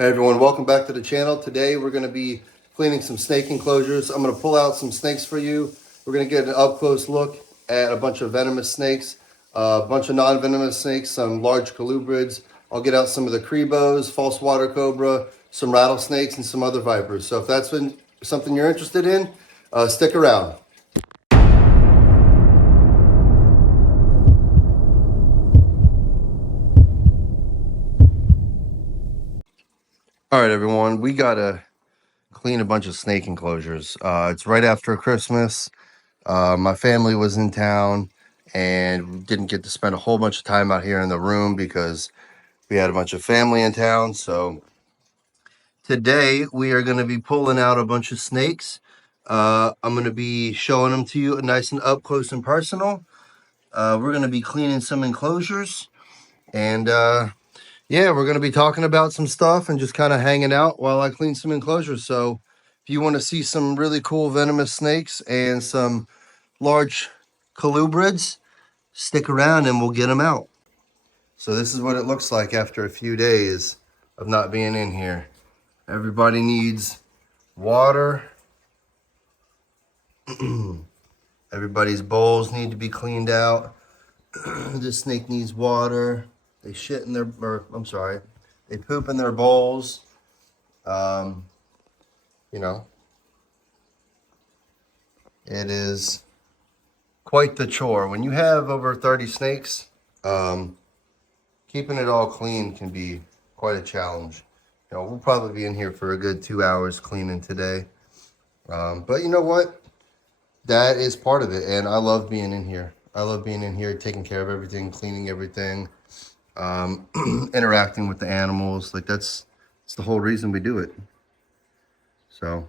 Hey everyone, welcome back to the channel. Today we're going to be cleaning some snake enclosures. I'm going to pull out some snakes for you. We're going to get an up-close look at a bunch of venomous snakes, a bunch of non-venomous snakes, some large colubrids. I'll get out some of the crebos, false water cobra, some rattlesnakes, and some other vipers. So if that's been something you're interested in, stick around. All right, everyone, we got to clean a bunch of snake enclosures. It's right after Christmas. My family was in town and didn't get to spend a whole bunch of time out here in the room because we had a bunch of family in town. So today we are going to be pulling out a bunch of snakes. I'm going to be showing them to you nice and up close and personal. We're going to be cleaning some enclosures, and yeah, we're going to be talking about some stuff and just kind of hanging out while I clean some enclosures. So if you want to see some really cool venomous snakes and some large colubrids, stick around and we'll get them out. So this is what it looks like after a few days of not being in here. Everybody needs water. Everybody's bowls need to be cleaned out. This snake needs water. They shit in their, or I'm sorry, they poop in their bowls. You know, it is quite the chore. When you have over 30 snakes, keeping it all clean can be quite a challenge. You know, we'll probably be in here for a good 2 hours cleaning today. But you know what? That is part of it, and I love being in here. I love being in here, taking care of everything, cleaning everything, interacting with the animals. Like that's the whole reason we do it. So,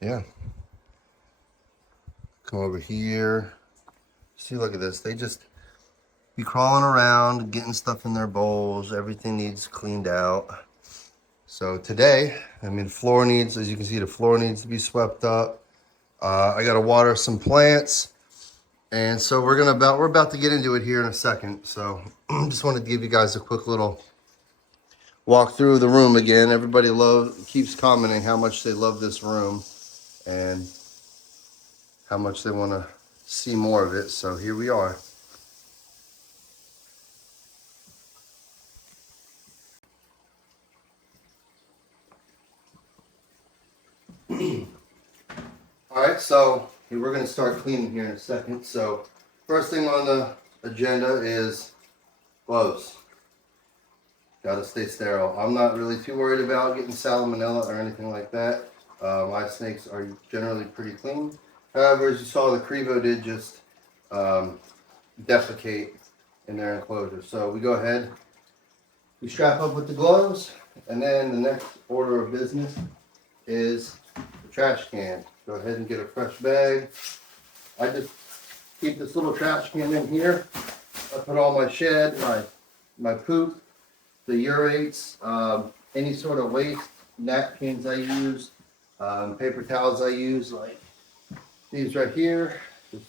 yeah. Come over here. See, look at this. They just be crawling around, getting stuff in their bowls. Everything needs cleaned out. So today, I mean, floor needs, as you can see, the floor needs to be swept up. I got to water some plants. And so we're about to get into it here in a second. So just wanted to give you guys a quick little walk through the room again. Everybody keeps commenting how much they love this room and how much they want to see more of it. So here we are. All right, so we're going to start cleaning here in a second. So first thing on the agenda is gloves. Got to stay sterile. I'm not really too worried about getting salmonella or anything like that. My snakes are generally pretty clean. However, as you saw, the Crevo did just defecate in their enclosure. So we go ahead, we strap up with the gloves, and then the next order of business is the trash can. Go ahead and get a fresh bag. I just keep this little trash can in here. I put all my shed, my poop, the urates, any sort of waste, napkins I use, paper towels I use, like these right here. Just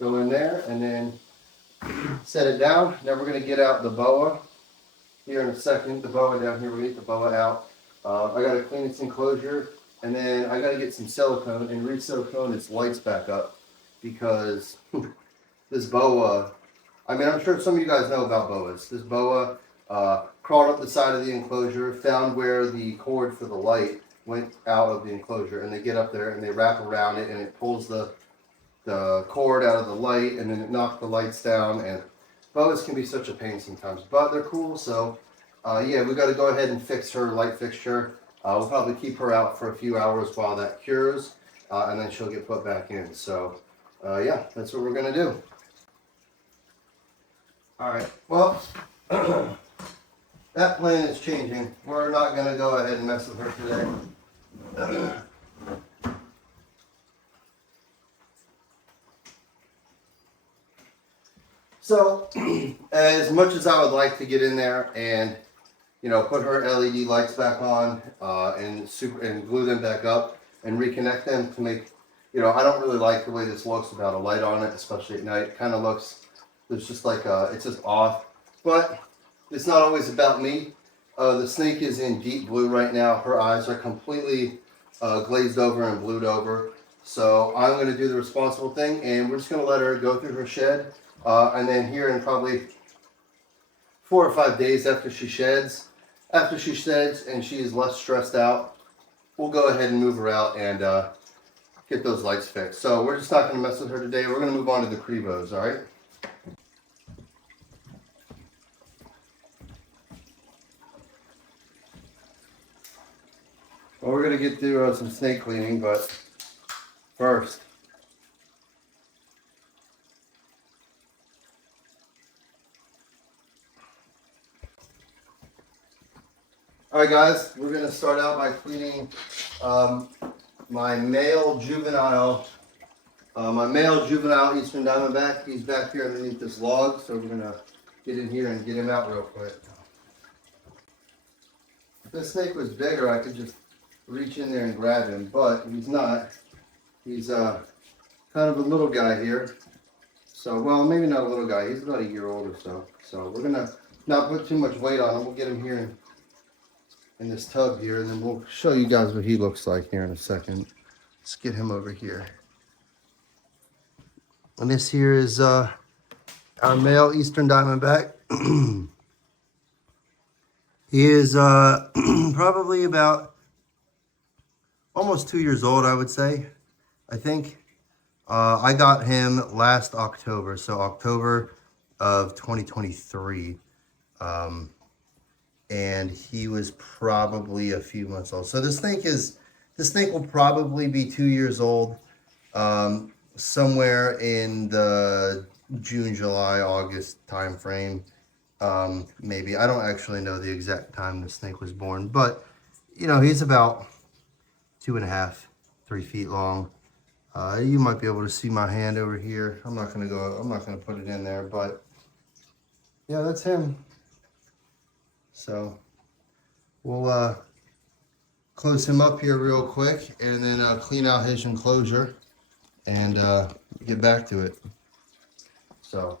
go in there and then set it down. Now we're going to get out the boa here in a second. The boa down here, we get the boa out. I got to clean this enclosure, and then I got to get some silicone and re-silicone its lights back up because this boa, I mean, I'm sure some of you guys know about boas. This boa crawled up the side of the enclosure, found where the cord for the light went out of the enclosure, and they get up there and they wrap around it, and it pulls the cord out of the light, and then it knocked the lights down. And boas can be such a pain sometimes, but they're cool. So yeah, we got to go ahead and fix her light fixture. We'll probably keep her out for a few hours while that cures, and then she'll get put back in. So yeah, that's what we're gonna do. All right, well, that plan is changing. We're not gonna go ahead and mess with her today. So, as much as I would like to get in there and, you know, put her LED lights back on and glue them back up and reconnect them to make, you know, I don't really like the way this looks without a light on it, especially at night. It kind of looks, it's just like, it's just off. But it's not always about me. The snake is in deep blue right now. Her eyes are completely glazed over and blued over. So I'm going to do the responsible thing, and we're just going to let her go through her shed. And then here in probably 4 or 5 days after she sheds and she is less stressed out, we'll go ahead and move her out and get those lights fixed. So we're just not going to mess with her today. We're going to move on to the Crevos, all right? Well, we're going to get through some snake cleaning, but first, all right, guys, we're going to start out by cleaning my male juvenile eastern diamondback. He's back here underneath this log, so we're going to get in here and get him out real quick. If this snake was bigger, I could just reach in there and grab him, but he's not. He's kind of a little guy here. So, well, maybe not a little guy. He's about a year old or so. So we're going to not put too much weight on him. We'll get him here in this tub here, and then we'll show you guys what he looks like here in a second. Let's get him over here. And this here is our male eastern diamondback. He is probably about almost 2 years old, I would say. I think I got him last October, so October of 2023. And he was probably a few months old. So this snake will probably be 2 years old, somewhere in the June, July, August time frame. Maybe. I don't actually know the exact time the snake was born, but you know, he's about 2.5, 3 feet long. You might be able to see my hand over here. I'm not gonna put it in there, but yeah, that's him. So we'll close him up here real quick and then clean out his enclosure and get back to it. So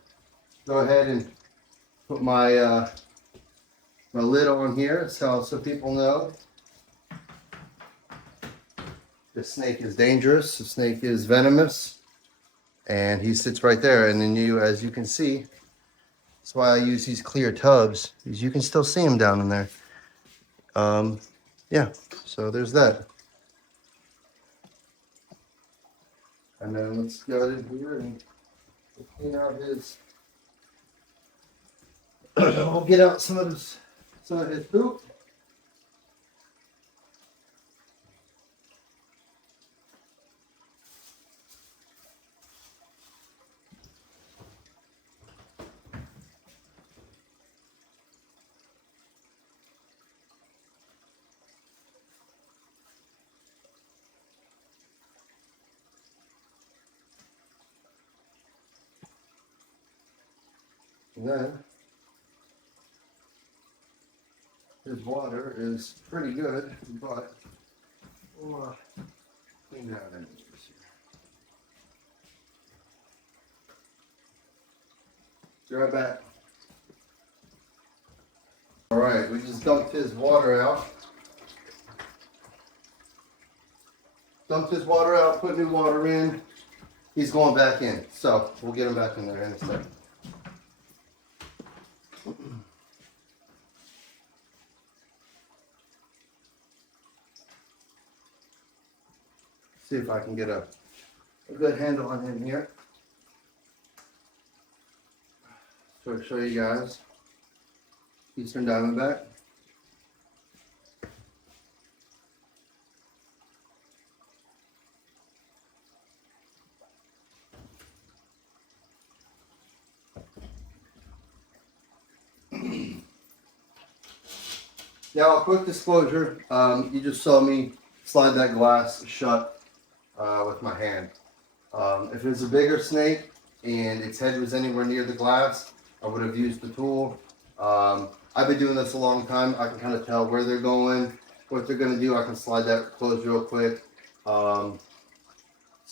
go ahead and put my my lid on here so people know the snake is dangerous. The snake is venomous, and he sits right there. And then as you can see, that's why I use these clear tubs, is you can still see him down in there. Yeah, so there's that. And then let's go in here and clean out his. We'll get out some of his poop. And then his water is pretty good, but we'll clean that in this here. Be right back. All right, we just dumped his water out. Put new water in. He's going back in, so we'll get him back in there in a second. See if I can get a good handle on him here. So I'll show you guys eastern diamondback. Now, a quick disclosure, you just saw me slide that glass shut with my hand. If it's a bigger snake and its head was anywhere near the glass, I would have used the tool. I've been doing this a long time. I can kind of tell where they're going, what they're going to do. I can slide that closed real quick. So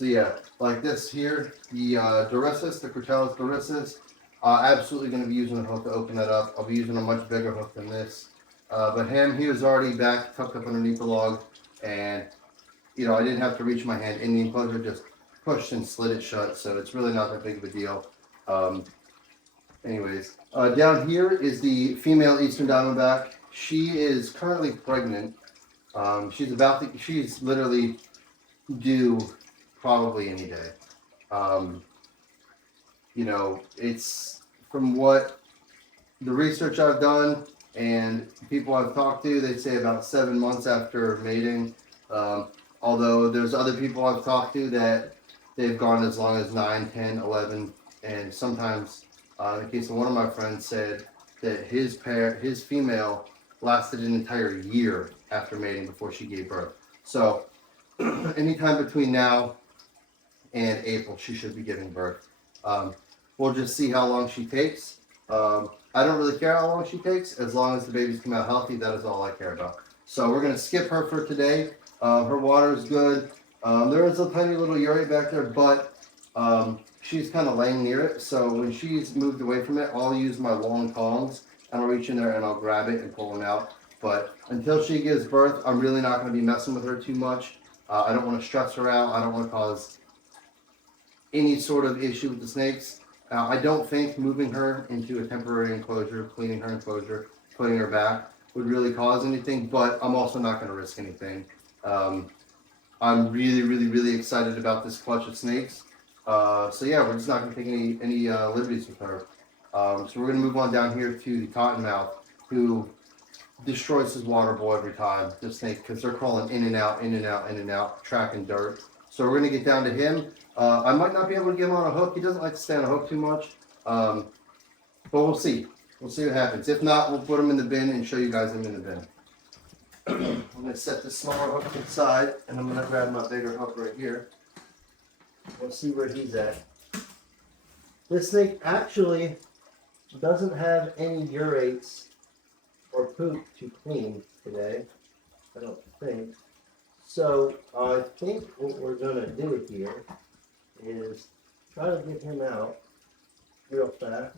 yeah, like this here, the Dorissus, the Cretalis Dorissus, absolutely going to be using a hook to open that up. I'll be using a much bigger hook than this. But he was already back, tucked up underneath the log, and I didn't have to reach my hand in the enclosure, just pushed and slid it shut, so it's really not that big of a deal. Anyways, down here is the female eastern diamondback. She is currently pregnant. She's literally due probably any day. It's from what the research I've done and people I've talked to, they say about 7 months after mating. Although there's other people I've talked to that they've gone as long as 9, 10, 11, and sometimes, in the case of one of my friends, said that his female lasted an entire year after mating before she gave birth. So anytime between now and April, she should be giving birth. We'll just see how long she takes. I don't really care how long she takes, as long as the babies come out healthy. That is all I care about. So we're going to skip her for today. Her water is good. There is a tiny little urate back there, but she's kind of laying near it. So when she's moved away from it, I'll use my long tongs and I'll reach in there and I'll grab it and pull them out. But until she gives birth, I'm really not going to be messing with her too much. I don't want to stress her out. I don't want to cause any sort of issue with the snakes. I don't think moving her into a temporary enclosure, cleaning her enclosure, putting her back would really cause anything, but I'm also not going to risk anything. I'm really, really, really excited about this clutch of snakes. So yeah, we're just not going to take any liberties with her. So we're going to move on down here to the cottonmouth, who destroys his water bowl every time, the snake, because they're crawling in and out, in and out, in and out, tracking dirt. So we're going to get down to him. I might not be able to get him on a hook. He doesn't like to stay on a hook too much. But we'll see. We'll see what happens. If not, we'll put him in the bin and show you guys him in the bin. I'm going to set this smaller hook inside, and I'm going to grab my bigger hook right here. We'll see where he's at. This snake actually doesn't have any urates or poop to clean today, I don't think. So I think what we're going to do here is try to get him out real fast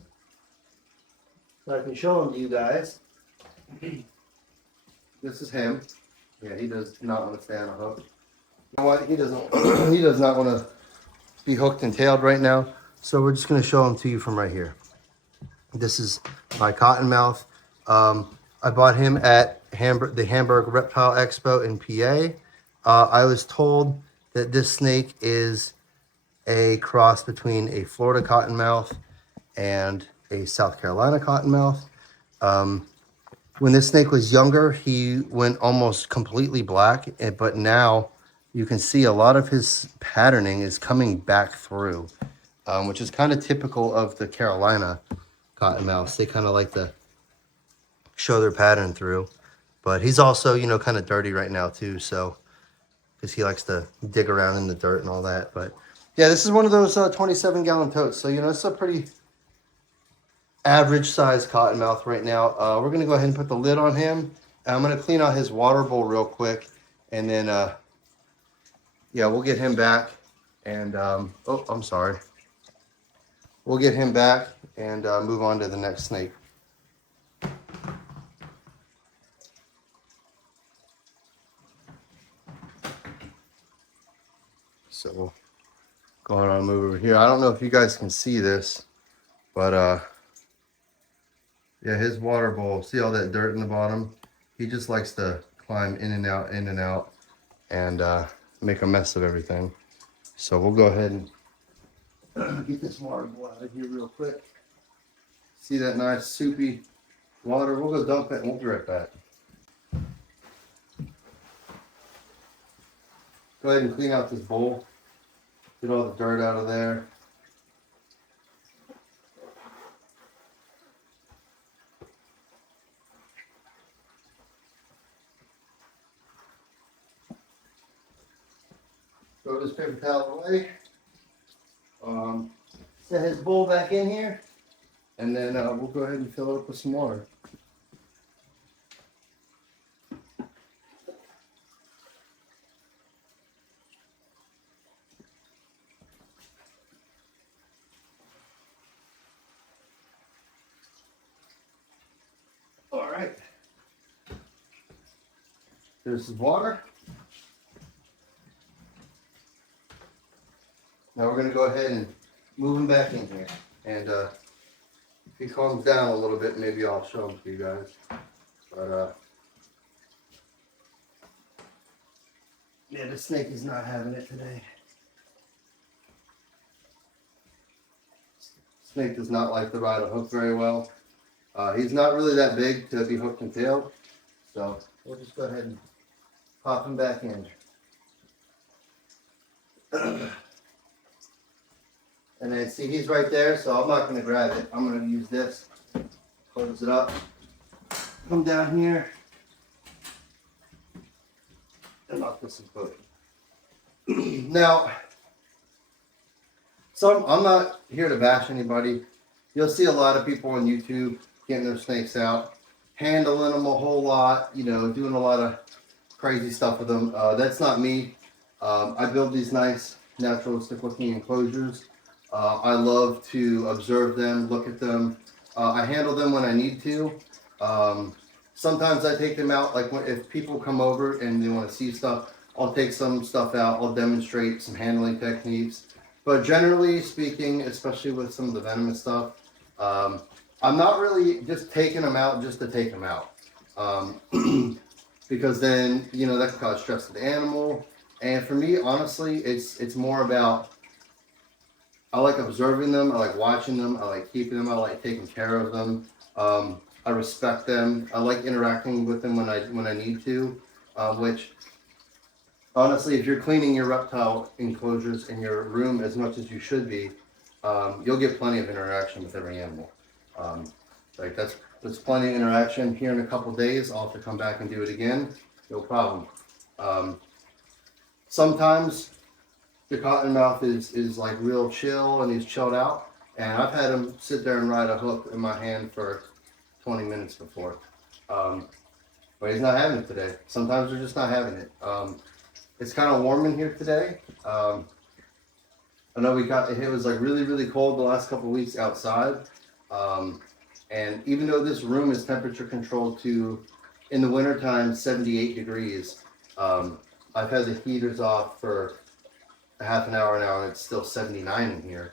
so I can show him to you guys. This is him. Yeah, he does not want to stay on a hook. You know what? He doesn't. He does not want to be hooked and tailed right now. So we're just going to show him to you from right here. This is my cottonmouth. I bought him at the Hamburg Reptile Expo in PA. I was told that this snake is a cross between a Florida cottonmouth and a South Carolina cottonmouth. When this snake was younger, he went almost completely black, but now you can see a lot of his patterning is coming back through, which is kind of typical of the Carolina cottonmouths. They kind of like to show their pattern through, but he's also, kind of dirty right now too, so because he likes to dig around in the dirt and all that. But yeah, this is one of those 27-gallon totes, so it's a pretty average size cottonmouth right now. We're going to go ahead and put the lid on him. And I'm going to clean out his water bowl real quick, and then yeah, we'll get him back. And oh, I'm sorry. We'll get him back and move on to the next snake. So going on, move over here. I don't know if you guys can see this, but yeah, his water bowl, see all that dirt in the bottom? He just likes to climb in and out, and make a mess of everything. So we'll go ahead and get this water bowl out of here real quick. See that nice soupy water? We'll go dump it and we'll be right back. Go ahead and clean out this bowl. Get all the dirt out of there. Throw this paper towel away. Set his bowl back in here, and then we'll go ahead and fill it up with some water. All right. There's his water. Now we're going to go ahead and move him back in here. And if he calms down a little bit, maybe I'll show him to you guys. But yeah, the snake is not having it today. Snake does not like to ride a hook very well. He's not really that big to be hooked and tailed. So we'll just go ahead and pop him back in. And then see, he's right there, so I'm not going to grab it. I'm going to use this, close it up, come down here, and lock this in place. Now, I'm not here to bash anybody. You'll see a lot of people on YouTube getting their snakes out, handling them a whole lot, you know, doing a lot of crazy stuff with them. That's not me. I build these nice, naturalistic looking enclosures. I love to observe them, look at them. I handle them when I need to. Sometimes I take them out, like if people come over and they want to see stuff, I'll take some stuff out. I'll demonstrate some handling techniques. But generally speaking, especially with some of the venomous stuff, I'm not really just taking them out just to take them out. Because then, you know, that can cause stress to the animal. And for me, honestly, it's more about, I like observing them, I like watching them, I like keeping them, I like taking care of them. I respect them. I like interacting with them when I need to, which honestly, if you're cleaning your reptile enclosures in your room as much as you should be, you'll get plenty of interaction with every animal. Like that's plenty of interaction. Here in a couple days, I'll have to come back and do it again. No problem. Sometimes the cottonmouth is like real chill and he's chilled out, and I've had him sit there and ride a hook in my hand for 20 minutes before. But he's not having it today. Sometimes they're just not having it. It's kind of warm in here today. I know it was like really, really cold the last couple of weeks outside. And even though this room is temperature controlled to, in the wintertime, 78 degrees, I've had the heaters off for a half an hour now, and it's still 79 in here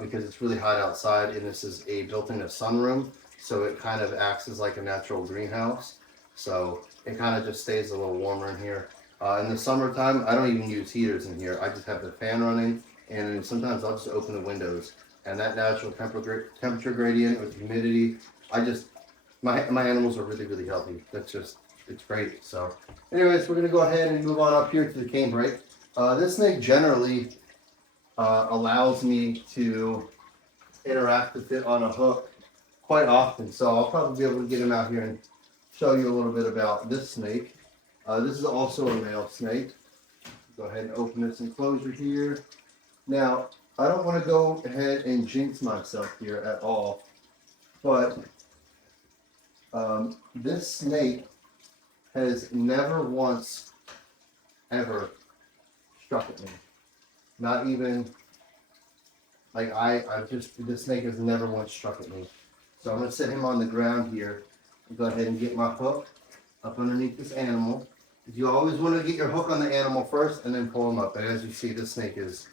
because it's really hot outside, and this is a built-in sunroom, so it kind of acts as like a natural greenhouse. So it kind of just stays a little warmer in here. In the summertime, I don't even use heaters in here. I just have the fan running, and sometimes I'll just open the windows. And that natural temperature gradient with humidity, my animals are really, really healthy. It's great. So anyways, we're going to go ahead and move on up here to the Canebreak. This snake generally allows me to interact with it on a hook quite often. So I'll probably be able to get him out here and show you a little bit about this snake. This is also a male snake. Go ahead and open this enclosure here. Now, I don't want to go ahead and jinx myself here at all, but this snake has never once ever struck at me. Not even, like this snake has never once struck at me. So I'm going to set him on the ground here and go ahead and get my hook up underneath this animal. You always want to get your hook on the animal first and then pull him up. And as you see, this snake is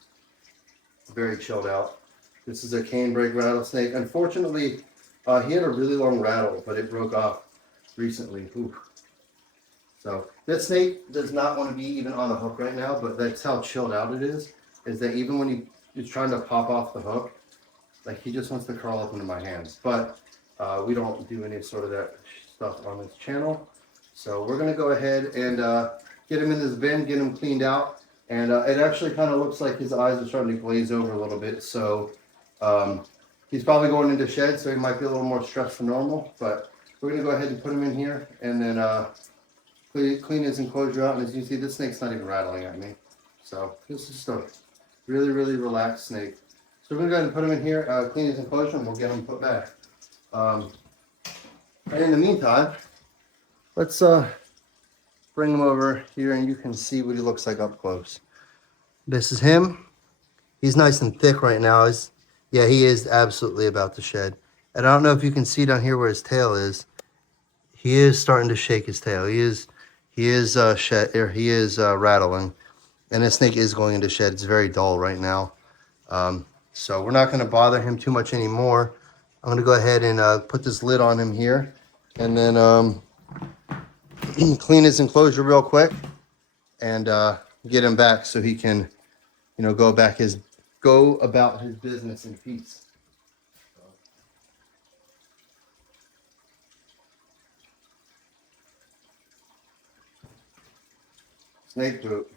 very chilled out. This is a Canebreak rattlesnake. Unfortunately, he had a really long rattle, but it broke off recently. Ooh. So this snake does not want to be even on a hook right now, but that's how chilled out it is that even when he's trying to pop off the hook, like he just wants to crawl up into my hands. But we don't do any sort of that stuff on this channel. So we're going to go ahead and get him in this bin, get him cleaned out. And it actually kind of looks like his eyes are starting to glaze over a little bit. So he's probably going into shed, so he might be a little more stressed than normal. But we're going to go ahead and put him in here and then clean his enclosure out. And as you can see, this snake's not even rattling at me. So this is just a really, really relaxed snake. So we're going to go ahead and put him in here, clean his enclosure, and we'll get him put back. And in the meantime, let's bring him over here and you can see what he looks like up close. This is him. He's nice and thick right now. Yeah, he is absolutely about to shed. And I don't know if you can see down here where his tail is. He is starting to shake his tail. he is rattling, and this snake is going into shed. It's very dull right now. So we're not going to bother him too much anymore. I'm going to go ahead and put this lid on him here, and then clean his enclosure real quick, and get him back so he can, go about his business in peace. Snake poop.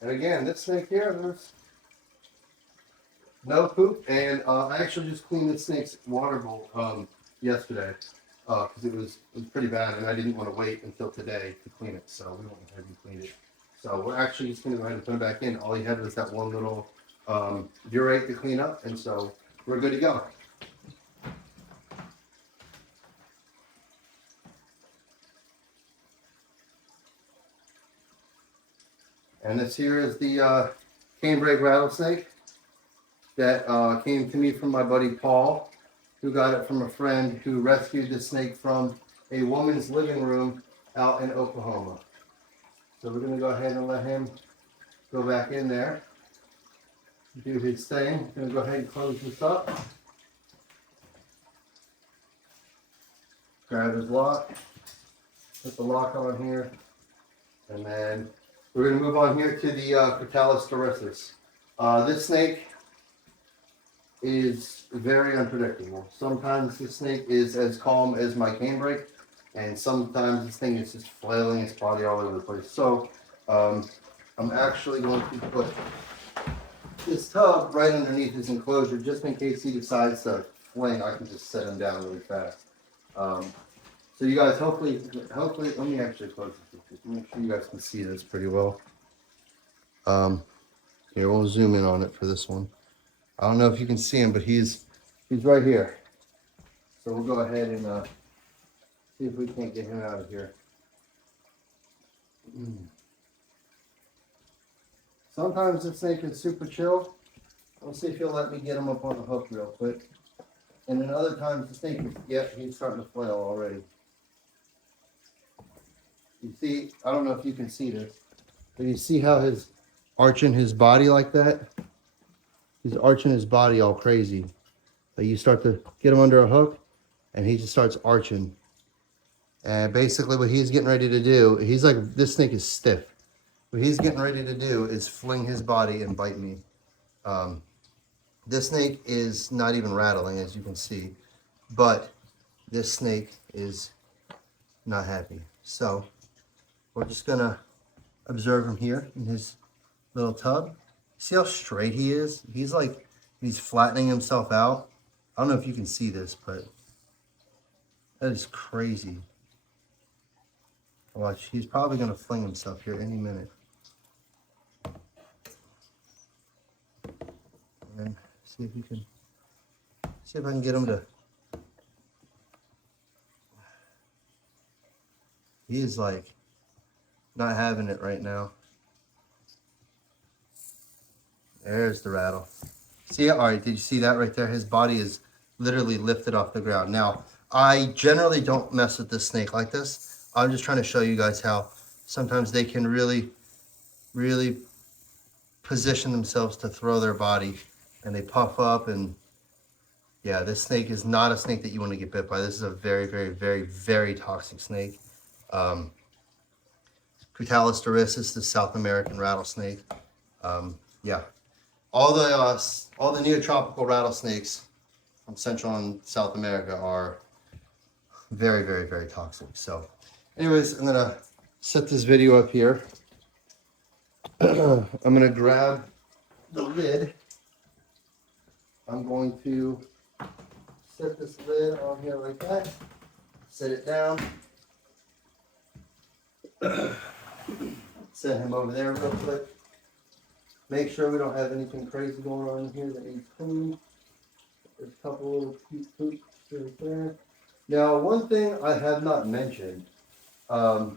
And again, this snake here, there's no poop. And I actually just cleaned this snake's water bowl yesterday because it was pretty bad, and I didn't want to wait until today to clean it. So we went ahead and cleaned it. So we're actually just going to go ahead and put it back in. All he had was that one little burate to clean up, and so we're good to go. And this here is the Canebreak rattlesnake that came to me from my buddy Paul, who got it from a friend who rescued the snake from a woman's living room out in Oklahoma. So we're going to go ahead and let him go back in there, do his thing. Going to go ahead and close this up. Grab his lock, put the lock on here, and then we're going to move on here to the Reptile. This snake is very unpredictable. Sometimes this snake is as calm as my Canebreak, and sometimes this thing is just flailing its body all over the place. So I'm actually going to put this tub right underneath his enclosure just in case he decides to fling. I can just set him down really fast. So you guys, hopefully, let me actually close this. Make sure you guys can see this pretty well. Here, we'll zoom in on it for this one. I don't know if you can see him, but he's right here. So we'll go ahead and see if we can't get him out of here. Sometimes the snake is super chill. We'll see if he'll let me get him up on the hook real quick. And then other times the snake is, he's starting to flail already. You see, I don't know if you can see this, but you see how he's arching his body like that? He's arching his body all crazy. Like you start to get him under a hook, and he just starts arching. And basically what he's getting ready to do, he's like, this snake is stiff. What he's getting ready to do is fling his body and bite me. This snake is not even rattling, as you can see, but this snake is not happy. So we're just gonna observe him here in his little tub. See how straight he is? He's like, he's flattening himself out. I don't know if you can see this, but that is crazy. Watch, he's probably gonna fling himself here any minute. And see if I can get him to. He is like not having it right now. There's the rattle. See, all right, did you see that right there? His body is literally lifted off the ground. Now, I generally don't mess with this snake like this. I'm just trying to show you guys how sometimes they can really, really position themselves to throw their body, and they puff up, and yeah, this snake is not a snake that you want to get bit by. This is a very, very, very, very toxic snake. Reptile, the South American rattlesnake. Yeah, all the neotropical rattlesnakes from Central and South America are very, very, very toxic. So, anyways, I'm gonna set this video up here. I'm gonna grab the lid. I'm going to set this lid on here like that. Set it down. Set him over there real quick. Make sure we don't have anything crazy going on in here that needs cleaning. There's a couple little cute poops right there. Now, one thing I have not mentioned, but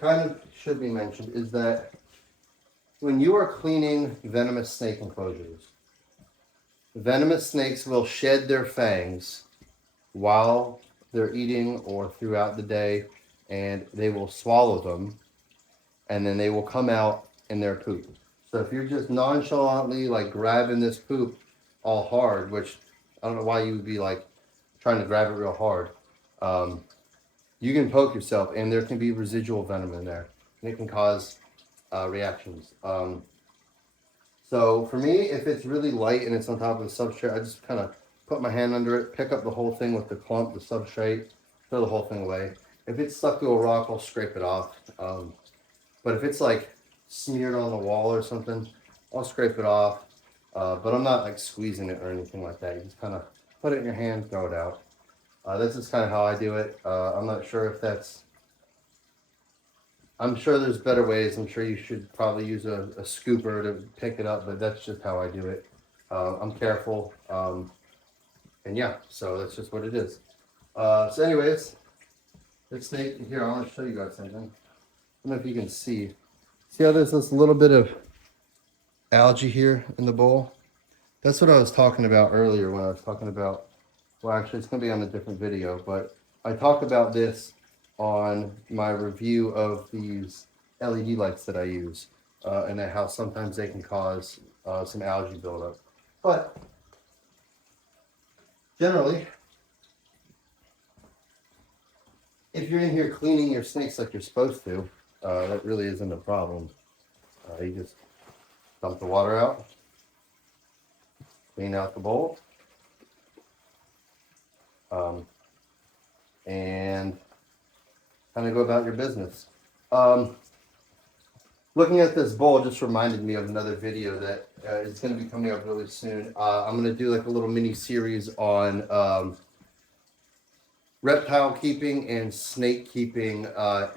kind of should be mentioned, is that when you are cleaning venomous snake enclosures, venomous snakes will shed their fangs while they're eating or throughout the day, and they will swallow them, and then they will come out in their poop. So if you're just nonchalantly like grabbing this poop all hard, which I don't know why you would be like trying to grab it real hard, you can poke yourself, and there can be residual venom in there, and it can cause reactions. So for me, if it's really light and it's on top of the substrate, I just kind of put my hand under it, pick up the whole thing with the clump, the substrate, throw the whole thing away. If it's stuck to a rock, I'll scrape it off. But if it's like smeared on the wall or something, I'll scrape it off. But I'm not like squeezing it or anything like that. You just kind of put it in your hand, throw it out. This is kind of how I do it. I'm not sure if that's... I'm sure there's better ways. I'm sure you should probably use a scooper to pick it up, but that's just how I do it. I'm careful. And yeah, so that's just what it is. So anyways, this snake here, I want to show you guys something. I don't know if you can see. See how there's this little bit of algae here in the bowl? That's what I was talking about earlier when I was talking about, well, actually it's going to be on a different video, but I talked about this on my review of these LED lights that I use, and how sometimes they can cause some algae buildup. But generally, if you're in here cleaning your snakes like you're supposed to, that really isn't a problem. You just dump the water out, clean out the bowl, and kind of go about your business. Looking at this bowl just reminded me of another video that is going to be coming up really soon. I'm going to do like a little mini series on reptile keeping and snake keeping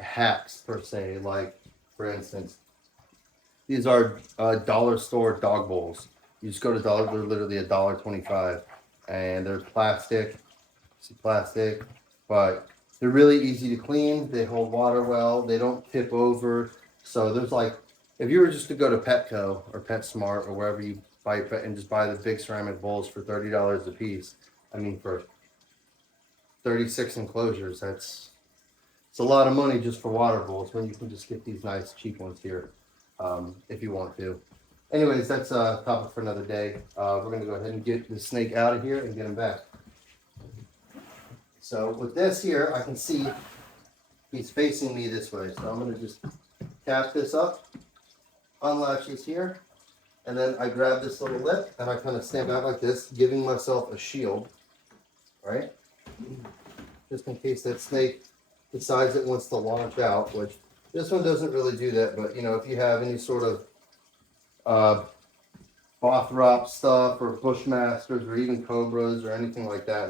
hacks per se. Like, for instance, these are dollar store dog bowls. You just go to dollar, they're literally $1.25, and they're plastic. It's plastic, but they're really easy to clean. They hold water well. They don't tip over. So there's like, if you were just to go to Petco or PetSmart or wherever you buy and just buy the big ceramic bowls for $30 a piece, I mean for 36 enclosures, it's a lot of money just for water bowls when you can just get these nice cheap ones here, if you want to. Anyways, that's a topic for another day. We're going to go ahead and get the snake out of here and get him back. So with this here, I can see he's facing me this way. So I'm going to just tap this up, unlatch this here, and then I grab this little lip and I kind of stand out like this, giving myself a shield, right? Just in case that snake decides it wants to launch out, which this one doesn't really do that, but you know, if you have any sort of Bothrop stuff or Bushmasters or even Cobras or anything like that,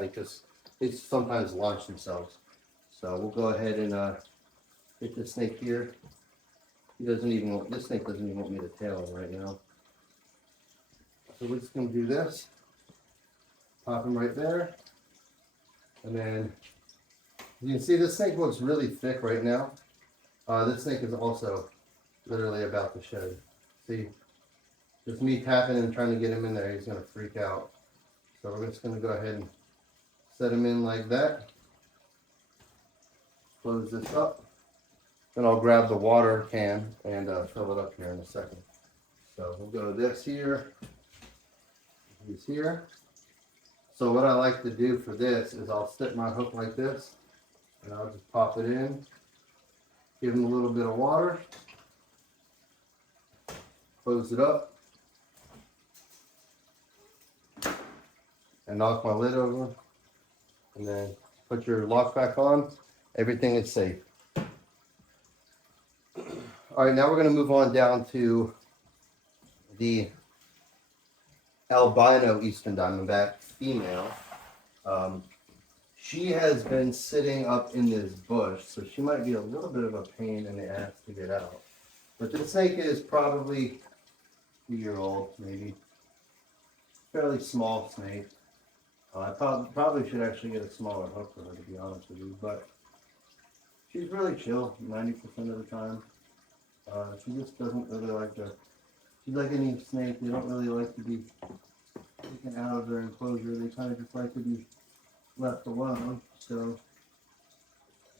they sometimes launch themselves. So we'll go ahead and get this snake here. This snake doesn't even want me to tail him right now. So we're just going to do this. Pop him right there. And then you can see this snake looks really thick right now. This snake is also literally about to shed. See, just me tapping and trying to get him in there, he's going to freak out. So we're just going to go ahead and set him in like that. Close this up. Then I'll grab the water can and fill it up here in a second. So we'll go this here. He's here. So what I like to do for this is I'll stick my hook like this, and I'll just pop it in, give him a little bit of water, close it up, and knock my lid over, and then put your lock back on. Everything is safe. All right, now we're going to move on down to the albino eastern diamondback female. She has been sitting up in this bush, so she might be a little bit of a pain in the ass to get out. But this snake is probably a year-old, maybe. Fairly small snake. I probably should actually get a smaller hook for her, to be honest with you, but she's really chill 90% of the time. She just doesn't really like to Just like any snake, they don't really like to be taken out of their enclosure. They kind of just like to be left alone. So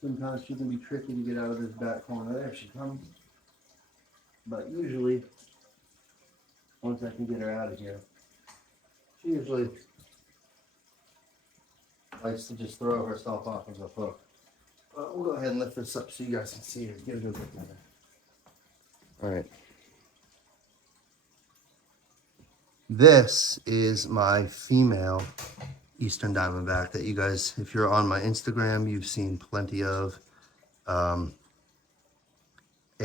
sometimes she can be tricky to get out of this back corner. There she comes. But usually, once I can get her out of here, she usually likes to just throw herself off of the hook. We'll go ahead and lift this up so you guys can see it. Get a good look at it. All right. This is my female Eastern Diamondback that you guys, if you're on my Instagram, you've seen plenty of. Yeah,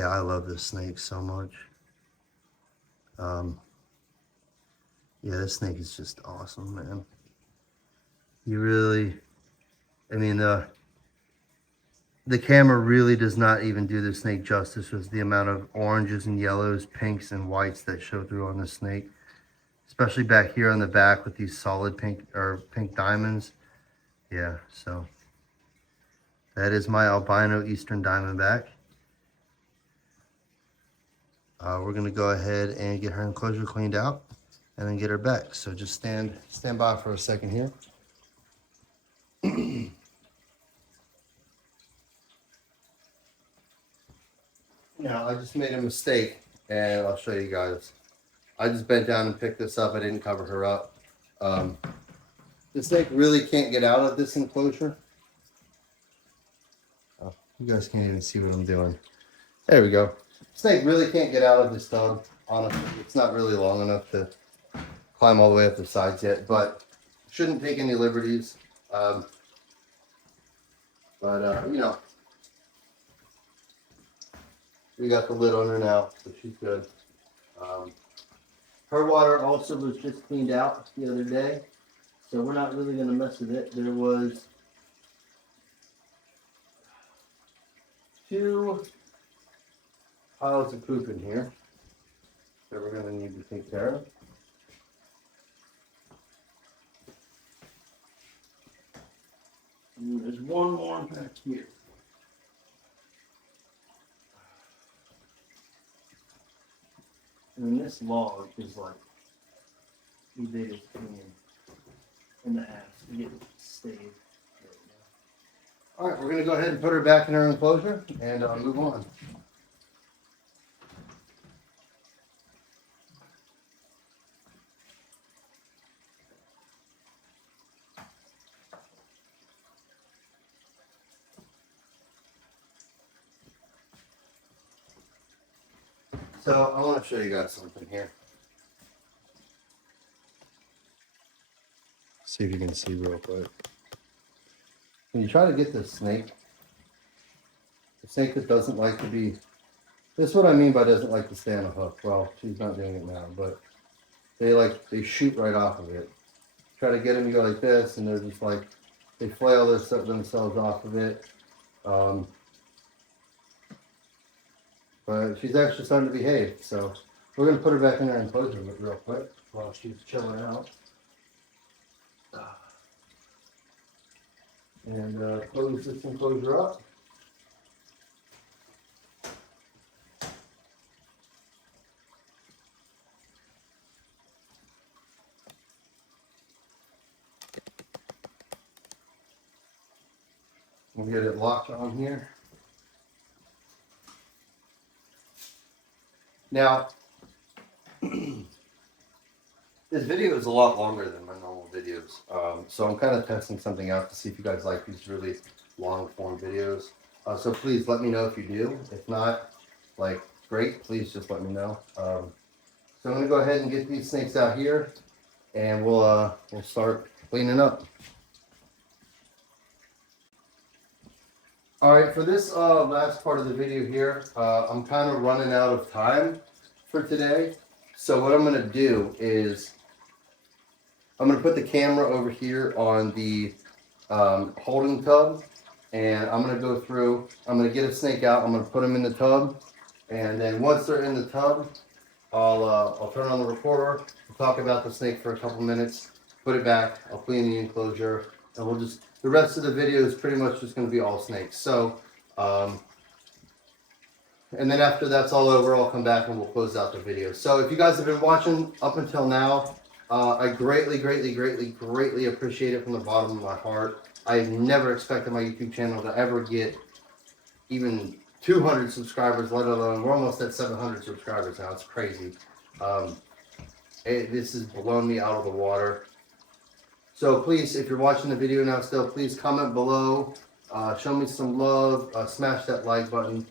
I love this snake so much. Yeah, this snake is just awesome, man. You really, I mean, the camera really does not even do the snake justice with the amount of oranges and yellows, pinks and whites that show through on the snake. Especially back here on the back with these solid pink diamonds. Yeah, so that is my albino Eastern Diamondback. We're gonna go ahead and get her enclosure cleaned out and then get her back. So just stand by for a second here. Now, I just made a mistake, and I'll show you guys. I just bent down and picked this up. I didn't cover her up. The snake really can't get out of this enclosure. Oh, you guys can't even see what I'm doing. There we go. Snake really can't get out of this tub. Honestly, it's not really long enough to climb all the way up the sides yet, but shouldn't take any liberties. You know, we got the lid on her now, so she's good. Her water also was just cleaned out the other day, so we're not really going to mess with it. There was 2 piles of poop in here that we're going to need to take care of. And there's one more back here. And this log is like the biggest pain in the ass to get it stayed. All right, we're going to go ahead and put her back in her enclosure and move on. So I want to show you guys something here. See if you can see real quick. When you try to get this snake, the snake that doesn't like to be, this is what I mean by doesn't like to stay on a hook. Well, she's not doing it now, but they shoot right off of it. Try to get them, you go like this, and they're just like, they flail themselves off of it. But she's actually starting to behave, so we're going to put her back in her enclosure real quick while she's chilling out. And close this enclosure up. We'll get it locked on here. Now, this video is a lot longer than my normal videos, so I'm kind of testing something out to see if you guys like these really long form videos. So please let me know if you do. If not, like, great, please just let me know. So I'm going to go ahead and get these snakes out here, and we'll start cleaning up. All right, for this last part of the video here, I'm kind of running out of time for today. So what I'm going to do is I'm going to put the camera over here on the holding tub, and I'm going to go through, I'm going to get a snake out, I'm going to put them in the tub, and then once they're in the tub, I'll turn on the recorder, we'll talk about the snake for a couple minutes, put it back, I'll clean the enclosure, and we'll just, the rest of the video is pretty much just going to be all snakes. So, And then after that's all over, I'll come back and we'll close out the video. So if you guys have been watching up until now, I greatly appreciate it from the bottom of my heart. I never expected my YouTube channel to ever get even 200 subscribers, let alone we're almost at 700 subscribers now. It's crazy. This has blown me out of the water. So please, if you're watching the video now still, please comment below, show me some love, smash that like button.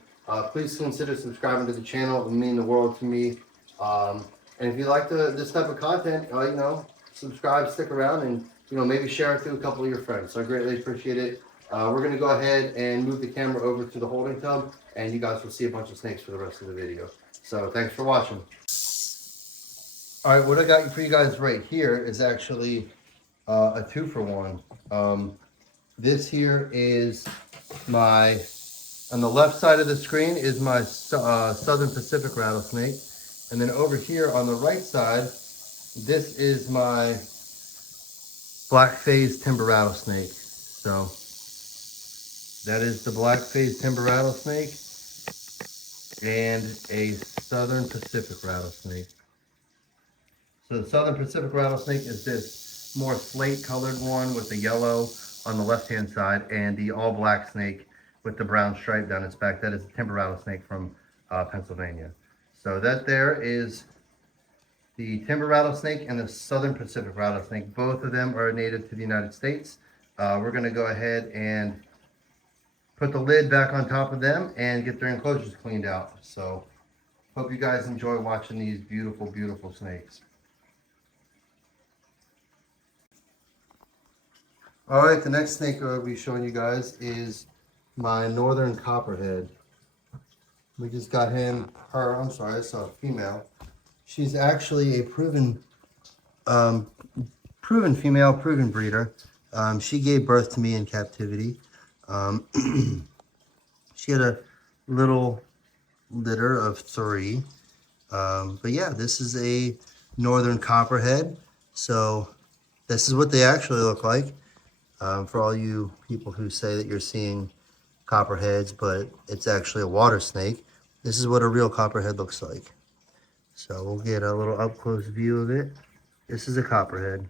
Please consider subscribing to the channel. It would mean the world to me. And if you like this type of content, you know, subscribe, stick around, and you know, maybe share it to a couple of your friends. So I greatly appreciate it. We're going to go ahead and move the camera over to the holding tub, and you guys will see a bunch of snakes for the rest of the video. So thanks for watching. All right, what I got for you guys right here is actually a 2-for-1. This here is my, on the left side of the screen is my Southern Pacific rattlesnake. And then over here on the right side, this is my black-phased timber rattlesnake. So that is the black-phased timber rattlesnake and a Southern Pacific rattlesnake. So the Southern Pacific rattlesnake is this more slate-colored one with the yellow on the left-hand side, and the all-black snake with the brown stripe down its back. That is a timber rattlesnake from Pennsylvania. So that there is the timber rattlesnake and the Southern Pacific rattlesnake. Both of them are native to the United States. We're going to go ahead and put the lid back on top of them and get their enclosures cleaned out. So hope you guys enjoy watching these beautiful, beautiful snakes. All right, the next snake I'll be showing you guys is my northern copperhead. We just got I'm sorry, I saw a female. She's actually a proven female, proven breeder. She gave birth to me in captivity. She had a little litter of 3. But yeah, this is a northern copperhead. So this is what they actually look like. For all you people who say that you're seeing copperheads, but it's actually a water snake, this is what a real copperhead looks like. So we'll get a little up close view of it. This is a copperhead.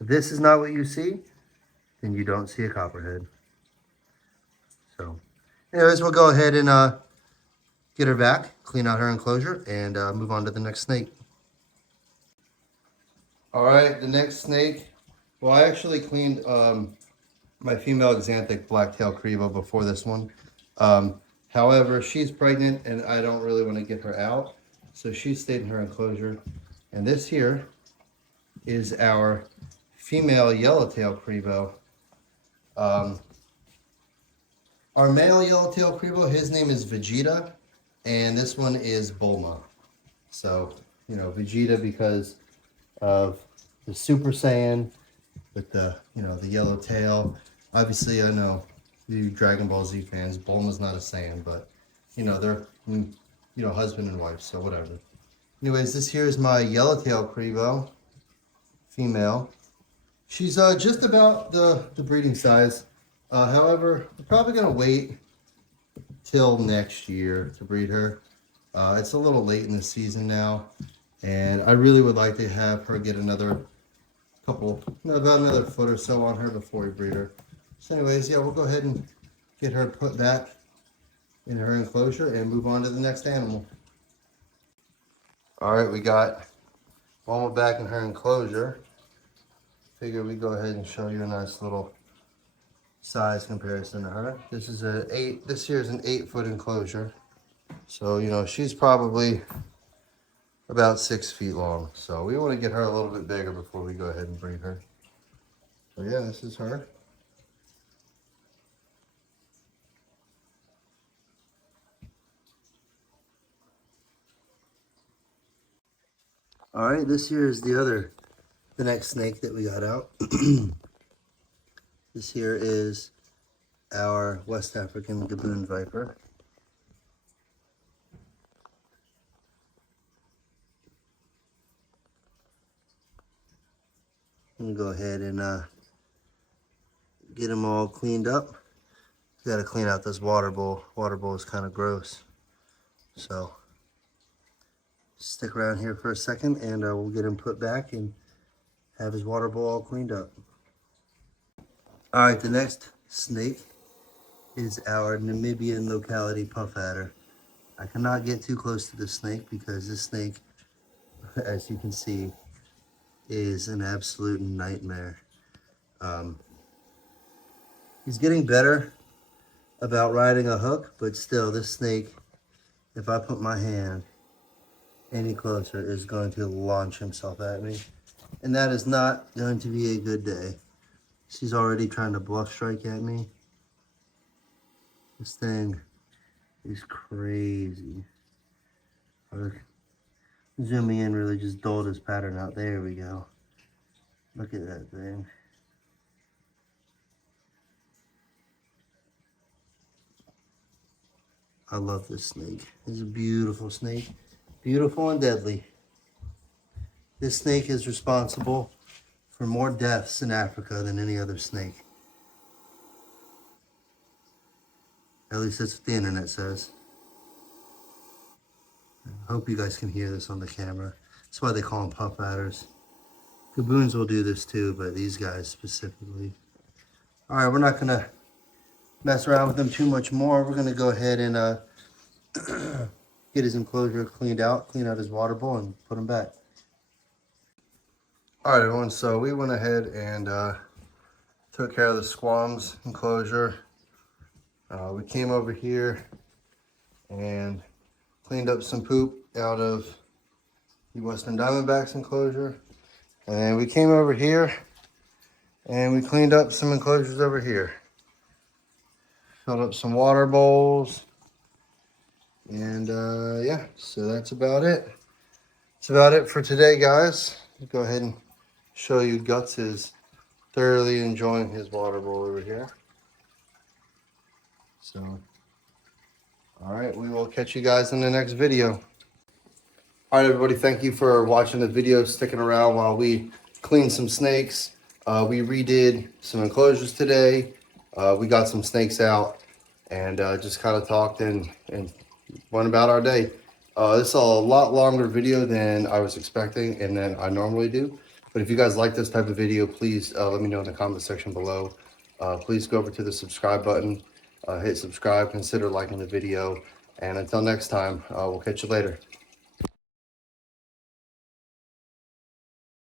If this is not what you see, then you don't see a copperhead. So anyways, we'll go ahead and get her back, clean out her enclosure, and move on to the next snake. All right, the next snake. Well, I actually cleaned my female Xanthic black-tail Crebo before this one. However, she's pregnant and I don't really want to get her out. So she stayed in her enclosure. And this here is our female yellowtail Crebo. Our male yellowtail Crebo, his name is Vegeta. And this one is Bulma. So, you know, Vegeta because of the Super Saiyan with the, you know, the yellow tail. Obviously, I know you Dragon Ball Z fans, Bulma's not a Saiyan, but, you know, they're, you know, husband and wife, so whatever. Anyways, this here is my yellowtail Crebo, female. She's just about the breeding size. However, we're probably going to wait till next year to breed her. It's a little late in the season now, and I really would like to have her get another couple, about another foot or so on her before we breed her. So anyways, yeah, we'll go ahead and get her put back in her enclosure and move on to the next animal. All right, we got Mama back in her enclosure. Figure we go ahead and show you a nice little size comparison to her. This is this here is an 8-foot enclosure. So, you know, she's probably about 6 feet long. So we want to get her a little bit bigger before we go ahead and breed her. So yeah, this is her. All right, this here is the next snake that we got out. This here is our West African gaboon viper. I'm gonna go ahead and get them all cleaned up. Got to clean out this water bowl. Water bowl is kind of gross. So stick around here for a second and we'll get him put back and have his water bowl all cleaned up. All right, the next snake is our Namibian locality puff adder. I cannot get too close to this snake because this snake, as you can see, is an absolute nightmare. He's getting better about riding a hook, but still this snake, if I put my hand any closer, is going to launch himself at me. And that is not going to be a good day. She's already trying to bluff strike at me. This thing is crazy. Zooming in really just dulled his pattern out. There we go. Look at that thing. I love this snake. It's a beautiful snake. Beautiful and deadly. This snake is responsible for more deaths in Africa than any other snake. At least that's what the internet says. I hope you guys can hear this on the camera. That's why they call them puff adders. Gaboons will do this too, but these guys specifically. All right, we're not gonna mess around with them too much more. We're gonna go ahead and get his enclosure cleaned out, clean out his water bowl, and put him back. All right, everyone, so we went ahead and took care of the squam's enclosure. We came over here and cleaned up some poop out of the western diamondback's enclosure. And we came over here and we cleaned up some enclosures over here. Filled up some water bowls. And yeah, so that's about it. That's about it for today, guys. Let's go ahead and show you Guts is thoroughly enjoying his water bowl over here. So, all right, we will catch you guys in the next video. All right, everybody, thank you for watching the video, sticking around while we clean some snakes. We redid some enclosures today. We got some snakes out and just kind of talked and went about our day. This is a lot longer video than I was expecting and than I normally do. But if you guys like this type of video, please let me know in the comment section below. Please go over to the subscribe button, hit subscribe, consider liking the video. And until next time, we'll catch you later.